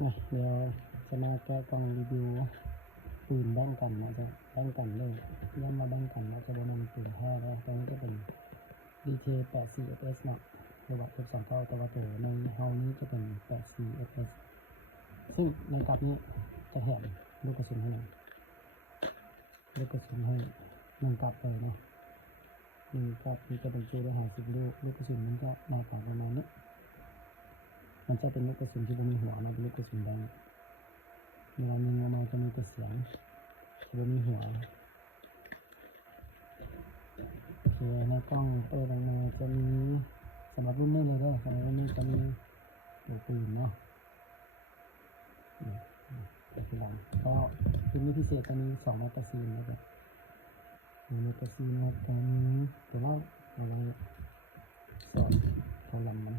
เดี๋ยวจะมาแก้กล่องรีวิวปืนแบ่งกันนะจะแบ่งกันเลยย่ำมาแบ่งกันนะจะบนมันปืนแท้แล้วตรงนี้จะเป็น DK84FS เนาะหรือว่า F29แต่ว่าตัวในเฮานี้จะเป็น 84FS ซึ่งในกับนี้จะแถมลูกกระสุนให้ลูกกระสุนให้1กับเลยเนาะ1กับนี้จะบรรจุได้50ลูกกระสุนมันจะมาประมาณนี้มันจะเป็นลูกกระสุนที่บนหัวนะเป็นลูกกระสุนแดงเวลายิงออกมาจะมีแต่เสียงที่บนหัวโอเคในกล้องเปิดออกมาจะมีสำหรับรุ่นนี้เลยด้วยสำหรับรุ่นนี้จะมีหัวปืนเนาะทีหลังก็รุ่นนี้พิเศษจะมี2แมกกาซีนนะครับแมกกาซีนนะการตัวเล่าอะไรสอดทอลำมัน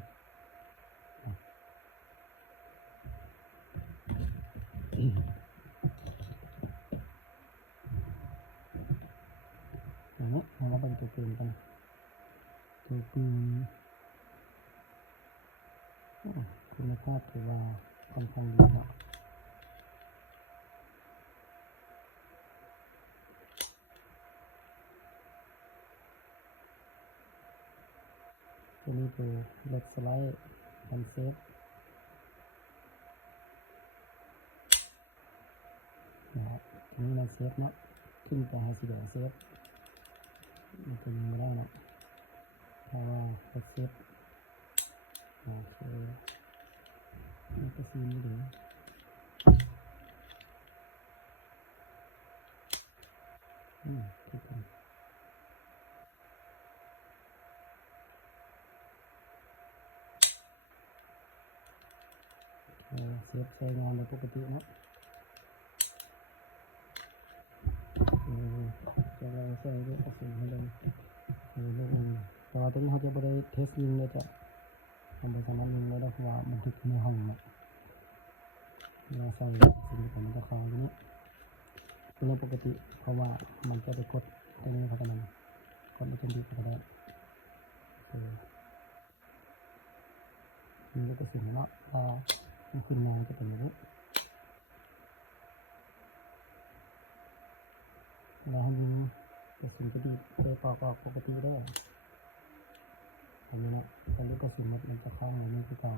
อย่างนี้เราเป็นตัวปืนกันตัวปืนคุณภาพถือว่าค่อนข้างดีครับตัวนี้ตัวเล็กสไลด์บันเซฟนะครับตรงนี้มันเซฟเนาะขึ้นไปหาสีเหลืองเซฟมันจะยิงไม่ได้เนาะเพราะว่าเซฟโอเคนี่ก็ซีนไม่ถึงคิดกันเซฟใช้งานโดยปกติเนาะจะเราใช้ลูกกระสุนให้เลยลูกนึงแต่ว่าตรงนี้เขาจะไม่ได้เทสยิงเลยจ้ะทำไปสามารถยิงได้เพราะว่ามันถูกในห้องเนาะเราใส่สิ่งที่ผมจะคอตรงนี้เป็นเรื่องปกติเพราะว่ามันจะไปกดตรงนี้เขาจะมันกดไม่จนดีก็ได้มีลูกกระสุนเนาะถ้ามันขึ้นมาจะเป็นอย่างนี้แล้วให้ยิงกระสุนจะดีโดยปอกปกติได้ทำนี้นะแต่ลูกกระสุนมันจะเข้าในนี้คือเก่า